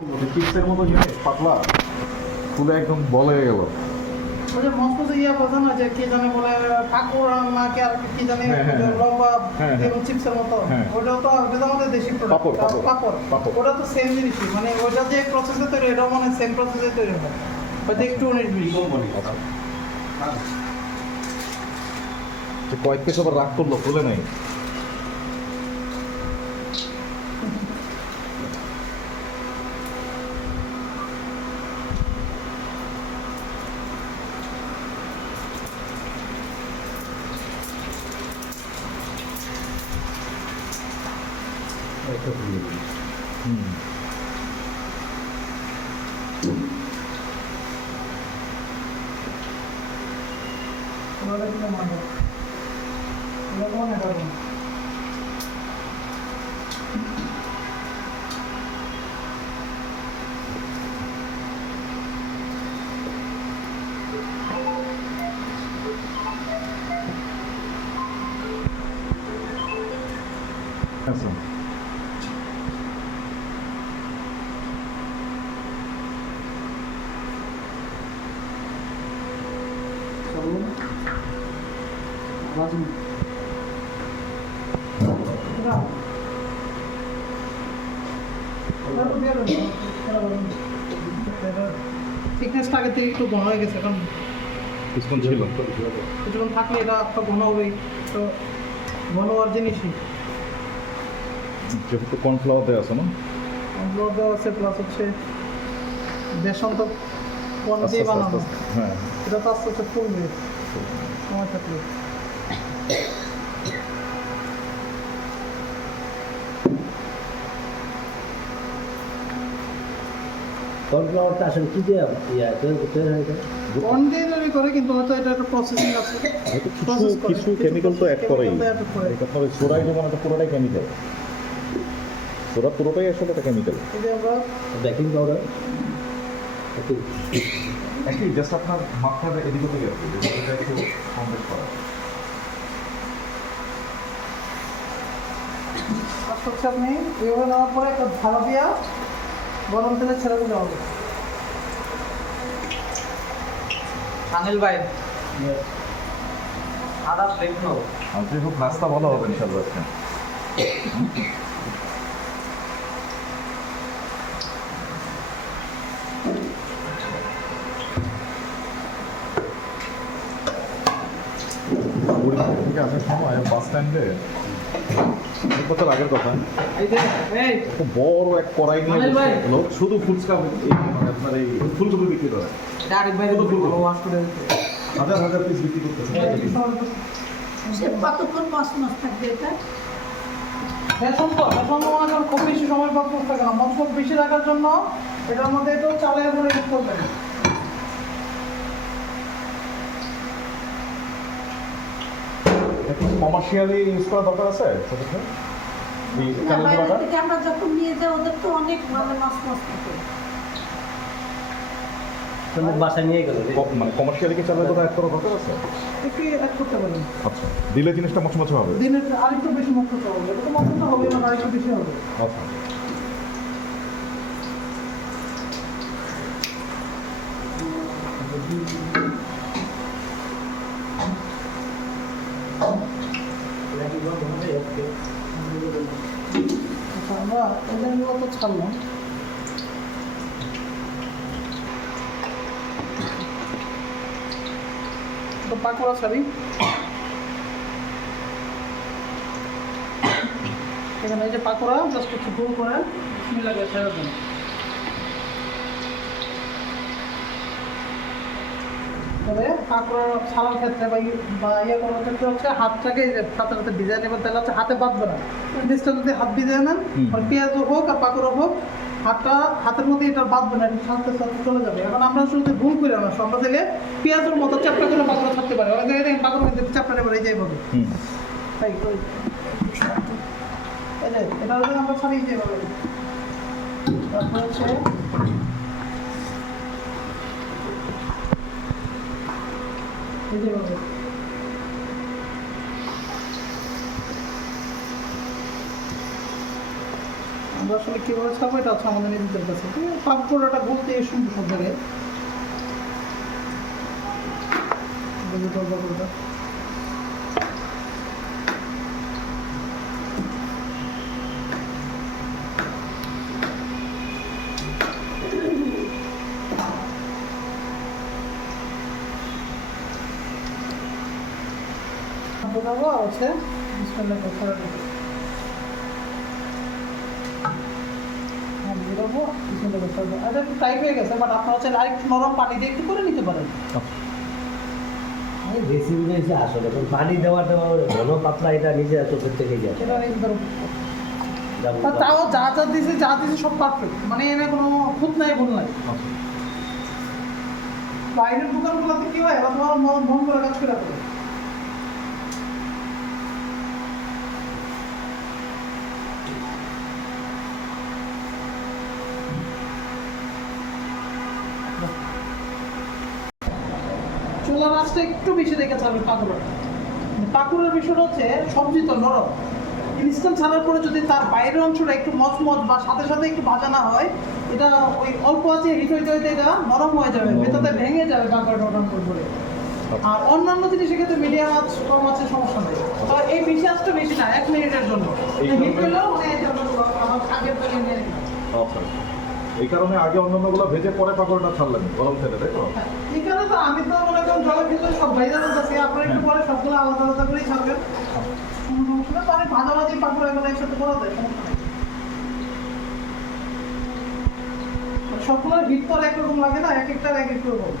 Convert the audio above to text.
চিপসের মতো জিনিস পাতলা ফুলে একদম বল হয়ে গেল। ওই যে মস্ত যে ইয়া কথা না যে কি জানে বলে ঠাকুর মাকে আর কি জানে লম্বা এবং চিপসের মতো ওটাও তো এটা আমাদের দেশি প্রোডাক্ট পাপড় ওটা তো সেম জিনিসই মানে ওটা যে প্রসেসে তৈরি এটাও মানে সেম প্রসেসে তৈরি হয় হয়তো একটু 19-20 কয়েক পিস আবার রাগ করলো ফুলে নাই। ওটা কিন্তু মানে ওটা কোন এটা আচ্ছা থিকনেসটা আগে থেকে একটু ঘন হয়ে গেছে এখন কিছুক্ষণ ছিল কিছুক্ষণ থাকলে এটা একটা ঘন হবেই তো ঘন হওয়ার জিনিসই যেহেতু কর্নফ্লাওয়ার দেওয়া আছে না ব্লড দেওয়া আছে প্লাস হচ্ছে বেসন তো কর্ন দিয়ে বানানো হ্যাঁ এটা তো আস্তে আস্তে ফুলবে সময় থাকলে কর্নফ্লাওয়ারটা আসলে কি দিয়ে তৈরি হয়ে যায়? কর্ন দিয়ে তৈরি করে কিন্তু হয়তো এটা একটা প্রসেসিং আছে হয়তো কিছু কেমিক্যাল তো অ্যাড করেই আপনার ওই সোডাই যেমন একটা পুরোটাই কেমিক্যাল সোডা পুরোটাই আসলে একটা কেমিক্যাল এই যে আমরা বেকিং পাউডার অ্যাকচুয়ালি জাস্ট আপনার মাথাটা এদিক ওদিক আছে এটা একটু কমপ্লিট করা ফার্স্ট হচ্ছে আপনি এভাবে নেওয়ার পরে একটা ঢালা দিয়া গরম তেলে ছেড়ে দিতে হবে अनिल भाई आधा प्लेट लो আপনি খুব নাস্তা ভালো হবে ইনশাআল্লাহ আজকে। বুড়িমারি থেকে আসার সময় বাস স্ট্যান্ডে এক বছর আগের কথা এই যে এই খুব বড় এক কড়াই নিয়ে অনিল ভাই। বসে লোক শুধু ফুচকা মানে আপনার এই ফুলকপি বিক্রি করে ডাইরেক্ট বাইরে ভালো ওয়াশ করে হাজার হাজার পিস বিক্রি করতেছে সে কতক্ষণ মাছ মাছ থাকবে এটা? বেসন তো বেসন মনে করেন খুব বেশি সময় পাস করতে থাকে না মশলা বেশি রাখার জন্য এটার মধ্যে একটু চালের উপরে ইউজ করবেন কমার্শিয়ালি ইউজ করা দরকার আছে সেক্ষেত্রে এই না, চালের বাইরে গুঁড়াটা থেকে আমরা যখন নিয়ে যাই ওদের তো অনেক ভালো মাছ মাছ থাকে। তুমি বাসায় নিয়ে গেল মানে কমার্শিয়ালি কি চালের গুঁড়া অ্যাড করা দরকার আছে একটু অ্যাড করতে পারেন আচ্ছা দিলে জিনিসটা মচমচে হবে দিনের আরেকটু বেশি মশলা হবে এটা তো মশলা হবে না আরেকটু বেশি হবে আচ্ছা আচ্ছা আমরা এগুলো তো ছাড়লাম তো পাকোড়া ছাড়ি এখানে এই যে পাকোড়া জাস্ট একটু গোল করে লাগে ছেড়ে দেন তবে পাকোড়া ছাড়ার ক্ষেত্রে বা ইয়ে করার ক্ষেত্রে হচ্ছে হাতটাকে এই যে সাথে সাথে ডিজাইন এবার তাহলে হচ্ছে হাতে বাঁধবে না জিনিসটা যদি হাত ভিজিয়ে নেন পেঁয়াজ হোক আর পাকোড়া হোক হাতের মধ্যে এটা বাঁধবে না এটা সাথে সাথে চলে যাবে এখন আমরা শুরুতে ভুল করে না আমরা থেকে পেঁয়াজের মতো চ্যাপটা করে পাকোড়া থাকতে পারে অনেক জায়গায় দেখেন পাকোড়া কিন্তু চ্যাপটা নেবে এই যে এইভাবে তাই এই যে এটা হচ্ছে আমরা ছাড়িয়ে যেভাবে তারপর হচ্ছে এই যেভাবে আমরা আসলে কীভাবে ছাড়বো এটা হচ্ছে আমাদের নিজেদের কাছে। পাকোড়াটা বলতে শুনবো সব জায়গায় পাকোড়াটা দেবো আর হচ্ছে বিসমিল্লাহ করে ছড়া দেবো। বেরোবো বিসমিল্লাহ করে ছড়া দেবো। এটা একটু টাইট হয়ে গেছে, বাট আপনারা হচ্ছে আরেকটু নরম পানি দিয়ে একটু করে নিতে পারেন। রেসিপিটা হচ্ছে আসলে এখন পানি দেওয়াটা ঘন পাতলা এটা নিজে চোখের থেকে যায়। সেটা নিজেদের আর তাও যা যা দিয়েছে সব পারফেক্ট, মানে এনে কোনো খুঁত নাই ভুল নাই। বাইরের দোকানগুলোতে কি হয়, এরা তোমার মন করে কাজ করে রাখবে। চুলার আঁচটা একটু বেশি রেখে ছাড়বে পাকুড়াটা। পাকুড়ার বিষয়টা হচ্ছে সবজি তো নরম, ইনস্ট্যান্ট ছাড়ার পরে যদি তার বাইরের অংশটা একটু মচমচ বা সাথে সাথে একটু ভাজা না হয়, এটা ওই অল্প আছে হিট হইতে হইতে এটা নরম হয়ে যাবে, ভেতরে ভেঙে যাবে পাকুড়াটা ওটার করে। আর অন্যান্য জিনিসের ক্ষেত্রে মিডিয়াম আঁচ কম আছে সমস্যা নেই। আর এই বেশি আঁচটা বেশি না, 1 মিনিটের জন্য হিট হলেও মানে আমার আগের থেকে নিয়ে নিলাম। আচ্ছা, এই কারণে আগে অন্যান্যগুলো ভেজে পরে পাকোড়াটা ছাড়লেন গরম তেলে, তাই তো? এখানে তো আমি তো মনে করেন জলের ভিতরে সব ভাইজা বলতেছি, আপনারা একটু পরে সবগুলো আলাদা আলাদা করেই ছাড়বেন, কোনো সমস্যা নেই। মানে ভাজাভাজি পাকুড়া এগুলো একসাথে করা যায়, সমস্যা নেই। সবগুলোর হিট তো আর একরকম লাগে না, এক একটার এক এক রকম।